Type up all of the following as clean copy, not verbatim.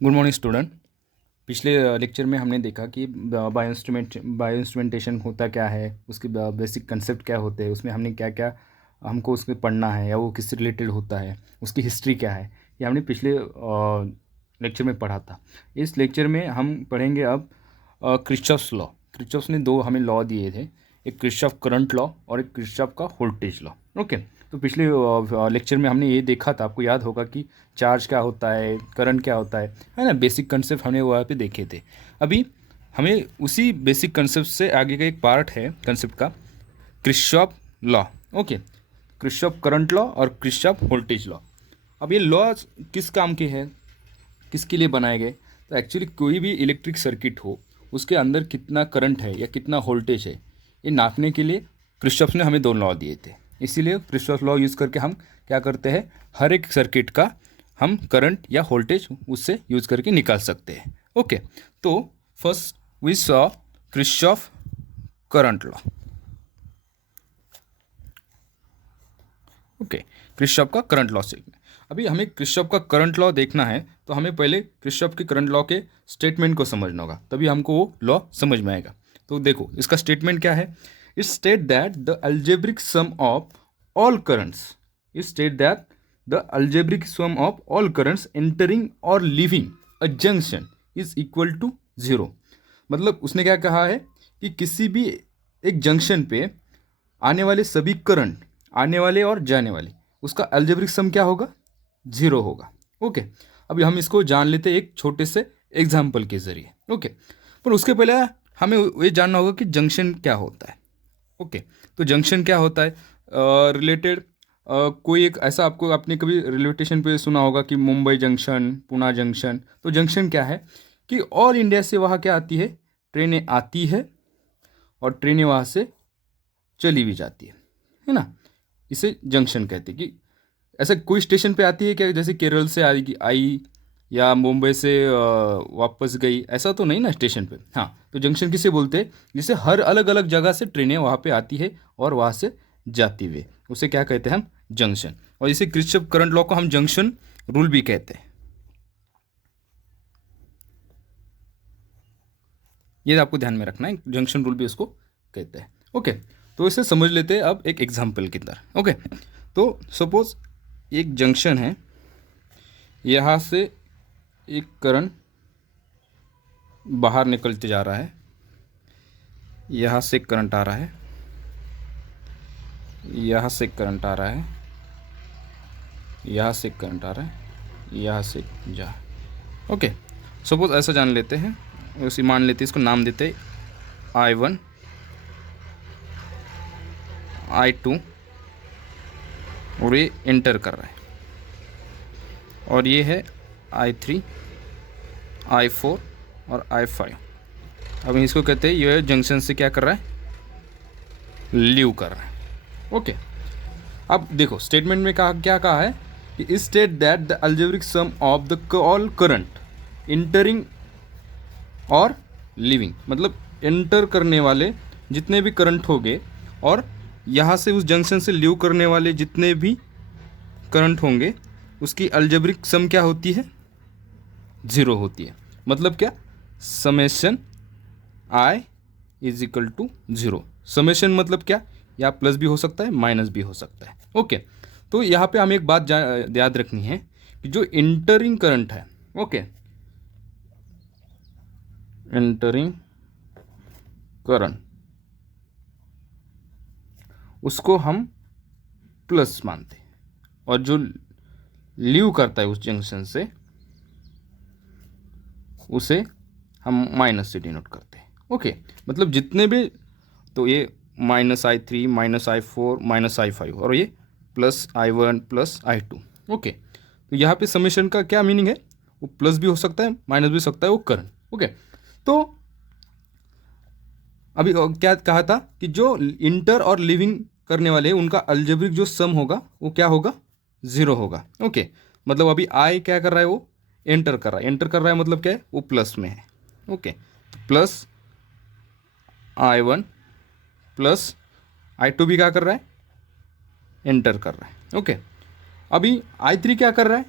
Good morning student. पिछले lecture में हमने देखा कि बायो इंस्ट्रूमेंटेशन होता क्या है, उसके बेसिक कंसेप्ट क्या होते हैं, उसमें हमने क्या क्या हमको उसमें पढ़ना है या वो किससे रिलेटेड होता है, उसकी हिस्ट्री क्या है, ये हमने पिछले लेक्चर में पढ़ा था। इस लेक्चर में हम पढ़ेंगे अब क्रिश्चॉफ्स लॉ। क्रिश्चॉफ्स ने दो हमें लॉ दिए थे, एक क्रिश्चॉफ करंट लॉ और एक क्रिश्चॉफ का वोल्टेज लॉ। ओके, तो पिछले लेक्चर में हमने ये देखा था, आपको याद होगा कि चार्ज क्या होता है, करंट क्या होता है ना। बेसिक कंसेप्ट हमने वहाँ पे देखे थे। अभी हमें उसी बेसिक कंसेप्ट से आगे का एक पार्ट है कंसेप्ट का, क्रिश्चॉफ लॉ। ओके, क्रिश्चॉफ करंट लॉ और क्रिश्चॉफ वोल्टेज लॉ। अब ये लॉ किस काम के हैं, किसके लिए बनाए गए? तो एक्चुअली कोई भी इलेक्ट्रिक सर्किट हो, उसके अंदर कितना करंट है या कितना वोल्टेज है, ये नापने के लिए क्रिश्चॉफ ने हमें दो लॉ दिए थे। इसीलिए क्रिश्चॉफ लॉ यूज़ करके हम क्या करते हैं, हर एक सर्किट का हम करंट या वोल्टेज उससे यूज़ करके निकाल सकते हैं। ओके, तो first we saw Kirchhoff current law. Okay, Kirchhoff का करंट लॉ सीखना। अभी हमें क्रिश्चॉफ का करंट लॉ देखना है, तो हमें पहले क्रिश्चॉफ के करंट लॉ के स्टेटमेंट को समझना होगा, तभी हमको वो लॉ समझ में आएगा। तो देखो इसका स्टेटमेंट क्या है। It state that the algebraic sum of all currents it state that the algebraic sum of all currents entering और leaving a junction is equal to zero. मतलब उसने क्या कहा है कि किसी भी एक जंक्शन पे आने वाले सभी करंट, आने वाले और जाने वाले, उसका अलजेब्रिक सम क्या होगा, ज़ीरो होगा। ओके, अभी हम इसको जान लेते हैं एक छोटे से एग्जाम्पल के ज़रिए। ओके, पर उसके पहले हमें ये जानना होगा कि जंक्शन क्या होता है। ओके, तो जंक्शन क्या होता है रिलेटेड, कोई एक ऐसा आपको आपने कभी रेलवे स्टेशन पे सुना होगा कि मुंबई जंक्शन, पुणे जंक्शन। तो जंक्शन क्या है कि ऑल इंडिया से वहाँ क्या आती है, ट्रेनें आती है और ट्रेनें वहाँ से चली भी जाती है ना। इसे जंक्शन कहते हैं। कि ऐसा कोई स्टेशन पे आती है क्या, जैसे केरल से आई आई या मुंबई से वापस गई, ऐसा तो नहीं ना स्टेशन पे। हाँ, तो जंक्शन किसे बोलते हैं, जिसे हर अलग अलग जगह से ट्रेनें वहाँ पे आती है और वहाँ से जाती हुए, उसे क्या कहते हैं हम, जंक्शन। और इसे क्रिश्चियन करंट लॉ को हम जंक्शन रूल भी कहते हैं। ये आपको ध्यान में रखना है, जंक्शन रूल भी इसको कहते हैं। ओके, तो इसे समझ लेते हैं अब एक एग्जाम्पल के अंदर। ओके, तो सपोज एक जंक्शन है, यहाँ से एक करंट बाहर निकलते जा रहा है, यहाँ से करंट आ रहा है, यहाँ से करंट आ रहा है, यहाँ से करंट आ रहा है, यहाँ से जा। ओके, सपोज ऐसा जान लेते हैं, उसी मान लेते हैं, इसको नाम देते हैं I1 I2 और ये इंटर कर रहा है, और ये है I3 I4 और I5। अब इसको कहते हैं ये जंक्शन से क्या कर रहा है, लीव कर रहा है। ओके, अब देखो स्टेटमेंट में कहा क्या कहा है कि state that the algebraic sum of the all current entering और लीविंग, मतलब एंटर करने वाले जितने भी करंट होंगे और यहाँ से उस जंक्शन से लीव करने वाले जितने भी करंट होंगे, उसकी अलजेब्रिक सम क्या होती है, ज़ीरो होती है। मतलब क्या, summation I is equal to zero. Summation मतलब क्या, या प्लस भी हो सकता है, माइनस भी हो सकता है। ओके, तो यहाँ पे हमें एक बात याद रखनी है कि जो इंटरिंग करंट है, ओके, इंटरिंग करंट, उसको हम प्लस मानते हैं, और जो लीव करता है उस जंक्शन से, उसे हम माइनस से डिनोट करते हैं। ओके, मतलब जितने भी, तो ये -I3 -I4 -I5 और ये +I1 +I2। ओके, तो यहाँ पे समेशन का क्या मीनिंग है, वो प्लस भी हो सकता है, माइनस भी हो सकता है, वो करंट। ओके, तो अभी क्या कहा था कि जो इंटर और लिविंग करने वाले हैं उनका अलजेब्रिक जो सम होगा वो क्या होगा, ज़ीरो होगा। ओके, मतलब अभी आई क्या कर रहा है, वो एंटर कर रहा है, एंटर कर रहा है मतलब क्या है, वो प्लस में है। ओके, तो प्लस I1 प्लस I2 भी क्या कर रहा है, एंटर कर रहा है। ओके, अभी I3 क्या कर रहा है,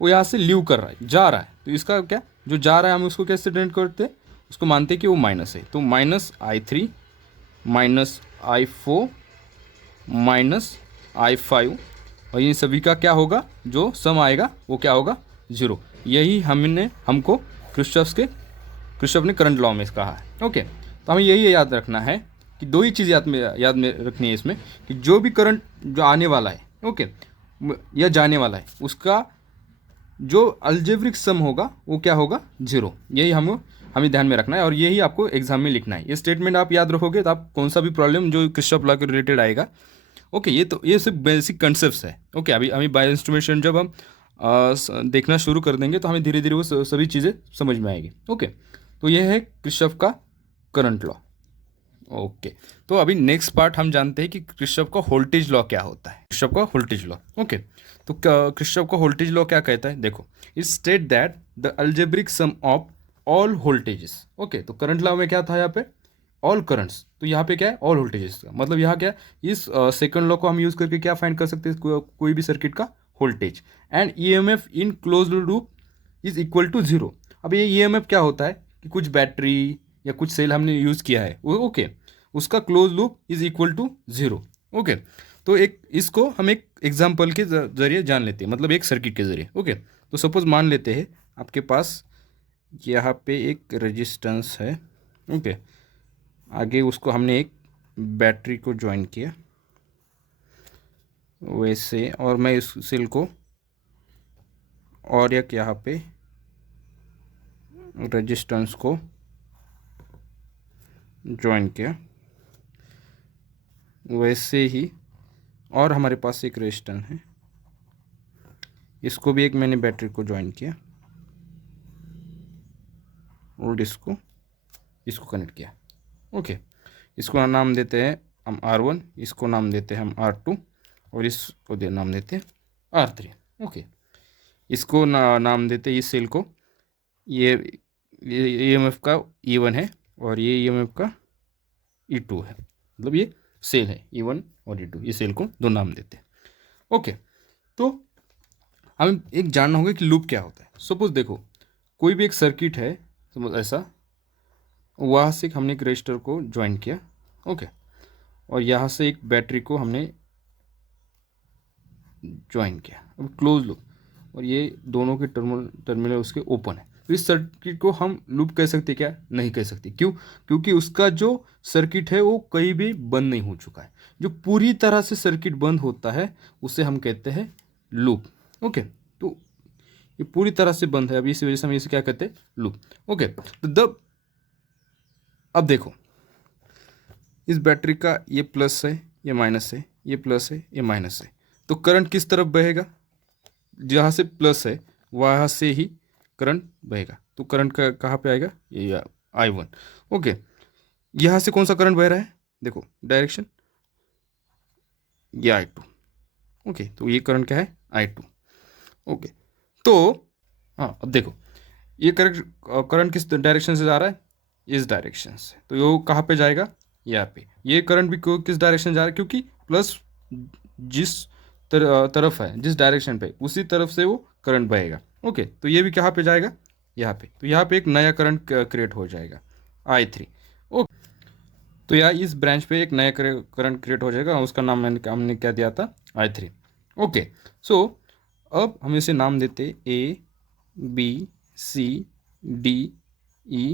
वो यहाँ से लीव कर रहा है, जा रहा है, तो इसका क्या, जो जा रहा है हम उसको कैसे डिनोट करते हैं, उसको मानते हैं कि वो माइनस है, तो -I3 -I4 -I5, और इन सभी का क्या होगा, जो सम आएगा वो क्या होगा, 0। यही हमको क्रिश्चॉफ ने करंट लॉ में कहा है। ओके, तो हमें यही याद रखना है कि दो ही चीज़ याद में रखनी है इसमें, कि जो भी करंट जो आने वाला है, ओके, या जाने वाला है, उसका जो अलजेब्रिक सम होगा वो क्या होगा, 0। यही हमें ध्यान में रखना है, और यही आपको एग्जाम में लिखना है। ये स्टेटमेंट आप याद रखोगे तो आप कौन सा भी प्रॉब्लम जो किरचॉफ लॉ के रिलेटेड आएगा, ओके, ये सिर्फ बेसिक कंसेप्ट है। ओके, अभी बायो इंस्ट्रूमेंटेशन जब हम देखना शुरू कर देंगे तो हमें धीरे धीरे वो सभी चीज़ें समझ में आएगी। ओके, तो ये है किरचॉफ का करंट लॉ। ओके, तो अभी नेक्स्ट पार्ट हम जानते हैं कि किरचॉफ का वोल्टेज लॉ क्या होता है। किरचॉफ का वोल्टेज लॉ, ओके, तो किरचॉफ का वोल्टेज लॉ क्या कहता है, देखो, it state that the algebraic sum of all voltages. Okay, तो करंट लॉ में क्या था यहाँ पे, ऑल करंट्स, तो यहाँ पे क्या है, ऑल वोल्टेजेस का मतलब यहाँ क्या, इस सेकंड लॉ को हम यूज़ करके क्या फाइंड कर सकते हैं, कोई भी सर्किट का voltage, and EMF in closed loop is equal to 0। अब ये ईएमएफ क्या होता है कि कुछ बैटरी या कुछ सेल हमने यूज़ किया है, ओके, उसका close loop is equal to 0। Okay, तो इसको हम एक एग्जाम्पल के जरिए जान लेते हैं, मतलब एक सर्किट के जरिए। ओके, तो सपोज मान लेते हैं आपके पास यहाँ पे एक रेजिस्टेंस है, ओके, आगे उसको हमने एक बैटरी को ज्वाइन किया वैसे, और मैं इस सेल को और एक यहाँ पे रेजिस्टेंस को ज्वाइन किया वैसे ही, और हमारे पास एक रेजिस्टेंस है, इसको भी एक मैंने बैटरी को ज्वाइन किया और इसको कनेक्ट किया। ओके, इसको नाम देते हैं हम R1, इसको नाम देते हैं हम R2, और इसको नाम देते हैं R3। ओके, इसको नाम देते हैं इस सेल को, ये EMF का E1 है और ये EMF का E2 है, मतलब ये सेल है E1 और E2, ये सेल को दो नाम देते हैं। ओके, तो हमें एक जानना होगा कि लूप क्या होता है। सपोज देखो, कोई भी एक सर्किट है, समझ ऐसा, वहाँ से हमने एक रजिस्टर को ज्वाइन किया, ओके, और यहाँ से एक बैटरी को हमने ज्वाइन किया, अब क्लोज लूप, और ये दोनों के टर्मिनल उसके ओपन है, तो इस सर्किट को हम लूप कह सकते क्या, नहीं कह सकते। क्यों, क्योंकि उसका जो सर्किट है वो कहीं भी बंद नहीं हो चुका है। जो पूरी तरह से सर्किट बंद होता है उसे हम कहते हैं लूप। ओके, तो ये पूरी तरह से बंद है, अभी इसी वजह से हम इसे क्या कहते हैं, लूप। ओके, तो अब देखो, इस बैटरी का ये प्लस है, ये माइनस है, ये प्लस है, ये माइनस है, तो करंट किस तरफ बहेगा, जहाँ से प्लस है वहाँ से ही करंट बहेगा। तो करंट का कहाँ पे आएगा, ये I1। ओके, यहाँ से कौन सा करंट बह रहा है, देखो डायरेक्शन, ये I2। ओके, तो ये करंट क्या है, I2। ओके, तो हाँ, अब देखो, ये करंट किस डायरेक्शन से जा रहा है, इस डायरेक्शन से, तो ये कहाँ पे जाएगा, यहाँ पे। ये करंट भी किस डायरेक्शन जा रहा है, क्योंकि प्लस जिस तरफ है, जिस डायरेक्शन पे, उसी तरफ से वो करंट बहेगा। ओके, तो ये भी कहाँ पे जाएगा, यहाँ पे, तो यहाँ पे एक नया करंट क्रिएट हो जाएगा, I3। ओके, तो यहाँ इस ब्रांच पे एक नया करंट क्रिएट हो जाएगा, उसका नाम हमने क्या दिया था, I3। ओके, सो अब हम इसे नाम देते A B C D E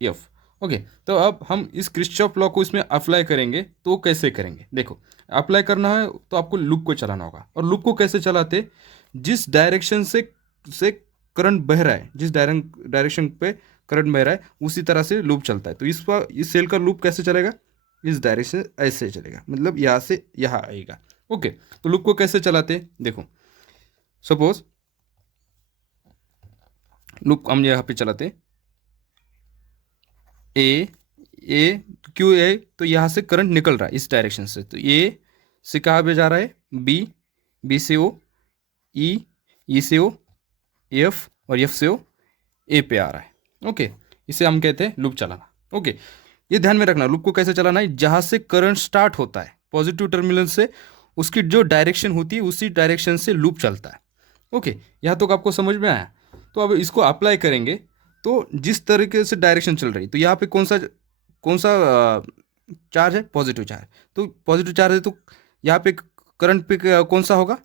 F। Okay, तो अब हम इस किरचॉफ लॉ को इसमें अप्लाई करेंगे, तो कैसे करेंगे, देखो, अप्लाई करना है तो आपको लूप को चलाना होगा, और लूप को कैसे चलाते, जिस डायरेक्शन से करंट बह रहा है, जिस डायरेक्शन पे करंट बह रहा है उसी तरह से लूप चलता है। तो इस सेल का लूप कैसे चलेगा, इस डायरेक्शन से ऐसे चलेगा, मतलब यहाँ से यहाँ आएगा। ओके, तो लूप को कैसे चलाते हैं, देखो, सपोज लूप हम यहाँ पे चलाते ए क्यों ए, तो यहाँ से करंट निकल रहा है इस डायरेक्शन से, तो ए से कहाँ पे जा रहा है, बी से ओ, ई से ओ, एफ, और एफ से ओ ए पे आ रहा है। ओके, इसे हम कहते हैं लूप चलाना। ओके, ये ध्यान में रखना, लूप को कैसे चलाना है, जहाँ से करंट स्टार्ट होता है पॉजिटिव टर्मिनल से, उसकी जो डायरेक्शन होती है उसी डायरेक्शन से लूप चलता है। ओके, यहाँ तक आपको समझ में आया। तो अब इसको अप्लाई करेंगे, तो जिस तरीके से डायरेक्शन चल रही, तो यहाँ पे कौन सा चार्ज है, पॉजिटिव चार्ज। तो पॉजिटिव चार्ज है तो यहाँ पे करंट पे कौन सा होगा,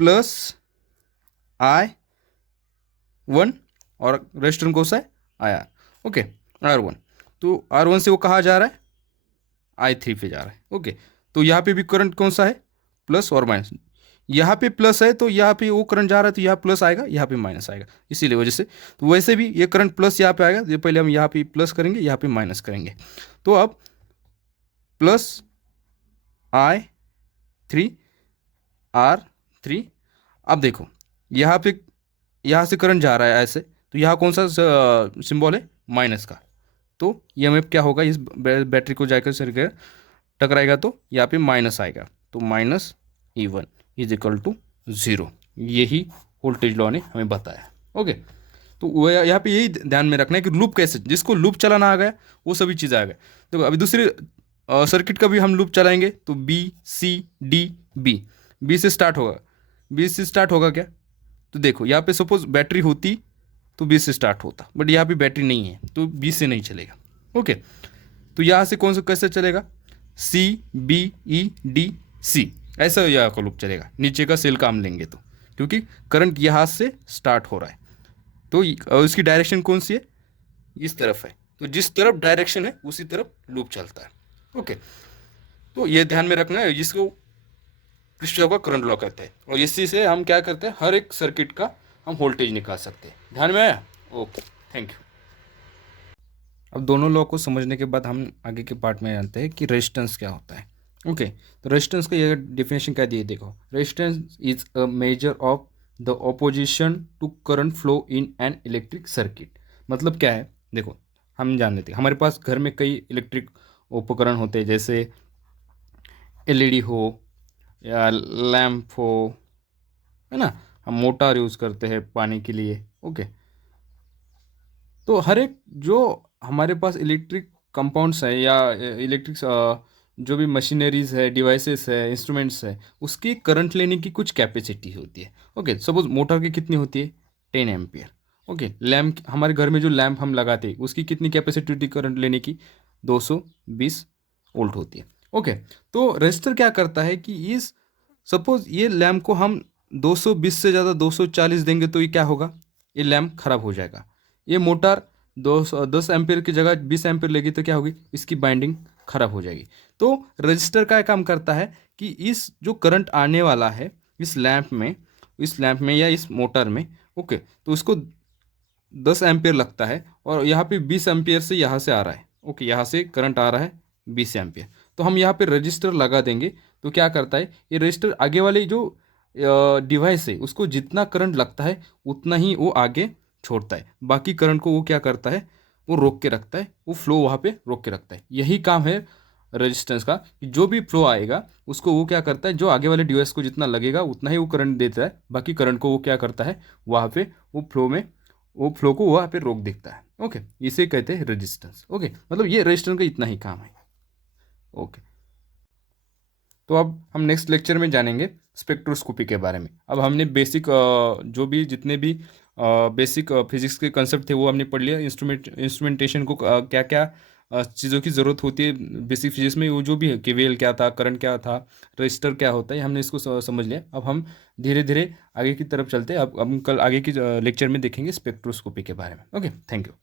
प्लस I1, और रेजिस्टेंस कौन सा है, IR। Okay, R1। तो R1 से वो कहाँ जा रहा है, I3 पे जा रहा है। ओके, तो यहाँ पे भी करंट कौन सा है, प्लस और माइनस। यहाँ पे प्लस है तो यहाँ पे वो करंट जा रहा है, तो यहाँ प्लस आएगा, यहाँ पे माइनस आएगा, इसीलिए वजह से। तो वैसे भी ये करंट प्लस यहाँ पे आएगा, ये पहले हम यहाँ पे प्लस करेंगे, यहाँ पे माइनस करेंगे। तो अब प्लस I3 R3। अब देखो यहाँ से करंट जा रहा है ऐसे, तो यहाँ कौन सा सिंबल है, माइनस का। तो EMF क्या होगा, इस बैटरी को जाकर सर टकराएगा, तो यहाँ पे माइनस आएगा, तो minus E1 is equal to 0। यही वोल्टेज लॉ ने हमें बताया। ओके, तो वो यहाँ पे यही ध्यान में रखना है कि लूप कैसे, जिसको लूप चलाना आ गया वो सभी चीज़ें आ गए। तो अभी दूसरे सर्किट का भी हम लूप चलाएंगे, तो बी से स्टार्ट होगा क्या। तो देखो यहाँ पे सपोज बैटरी होती तो बी से स्टार्ट होता, बट यहाँ पे बैटरी नहीं है तो बी से नहीं चलेगा। ओके, तो यहाँ से कौन सा कैसे चलेगा, CBEDC, ऐसा यहाँ का लूप चलेगा। नीचे का सेल काम लेंगे तो, क्योंकि करंट यहाँ से स्टार्ट हो रहा है, तो उसकी डायरेक्शन कौन सी है, इस तरफ है, तो जिस तरफ डायरेक्शन है उसी तरफ लूप चलता है। ओके, तो ये ध्यान में रखना है, जिसको किरचॉफ का करंट लॉ कहते हैं, और इसी से हम क्या करते हैं, हर एक सर्किट का हम वोल्टेज निकाल सकते हैं। ध्यान में आया। Okay, thank you. अब दोनों लॉ को समझने के बाद हम आगे के पार्ट में जानते हैं कि रेजिस्टेंस क्या होता है। ओके, तो रेजिस्टेंस का ये डेफिनेशन क्या दिए, देखो, resistance is a measure of the opposition to current flow in an electric circuit. मतलब क्या है, देखो हम जान लेते हैं, हमारे पास घर में कई इलेक्ट्रिक उपकरण होते हैं, जैसे LED हो या लैम्प हो, है ना, हम मोटर यूज़ करते हैं पानी के लिए। ओके, तो हर एक जो हमारे पास इलेक्ट्रिक कंपाउंड्स है या इलेक्ट्रिक जो भी मशीनरीज है, डिवाइसेस है, इंस्ट्रूमेंट्स है, उसकी करंट लेने की कुछ कैपेसिटी होती है। ओके, सपोज मोटर की कितनी होती है, 10 एम्पियर। ओके, लैम्प, हमारे घर में जो लैम्प हम लगाते हैं उसकी कितनी कैपेसिटी होती है करंट लेने की, 220 वोल्ट होती है। ओके, तो रजिस्टर क्या करता है कि इस सपोज ये लैम्प को हम 220 से ज़्यादा 240 देंगे तो ये क्या होगा, ये लैम्प खराब हो जाएगा। ये मोटर 10 एम्पियर की जगह 20 एम्पियर लेगी तो क्या होगी, इसकी बाइंडिंग खराब हो जाएगी। तो रजिस्टर का काम करता है कि इस जो करंट आने वाला है इस लैंप में या इस मोटर में, ओके, तो उसको 10 एम्पियर लगता है, और यहाँ पे 20 एम्पियर से यहाँ से आ रहा है। ओके, यहाँ से करंट आ रहा है 20 एम्पियर, तो हम यहाँ पे रजिस्टर लगा देंगे, तो क्या करता है ये रजिस्टर, आगे वाली जो डिवाइस है उसको जितना करंट लगता है उतना ही वो आगे छोड़ता है, बाकी करंट को वो क्या करता है, वो रोक के रखता है, वो फ्लो वहाँ पे रोक के रखता है। यही काम है रेजिस्टेंस का, कि जो भी फ्लो आएगा उसको वो क्या करता है, जो आगे वाले डिवाइस को जितना लगेगा उतना ही वो करंट देता है, बाकी करंट को वो क्या करता है, वहाँ पे वो फ्लो को वहाँ पे रोक देता है। ओके, इसे कहते हैं रेजिस्टेंस। ओके, मतलब ये रेजिस्टेंस का इतना ही काम है। ओके, तो अब हम नेक्स्ट लेक्चर में जानेंगे स्पेक्ट्रोस्कोपी के बारे में। अब हमने बेसिक जो भी जितने भी बेसिक फिजिक्स के कंसेप्ट थे वो हमने पढ़ लिया। इंस्ट्रूमेंटेशन को क्या क्या चीज़ों की ज़रूरत होती है बेसिक फिजिक्स में, वो जो भी है, केवीएल क्या था, करंट क्या था, रजिस्टर क्या होता है, हमने इसको समझ लिया। अब हम धीरे धीरे आगे की तरफ चलते हैं। अब हम कल आगे की लेक्चर में देखेंगे स्पेक्ट्रोस्कोपी के बारे में। Okay, thank you.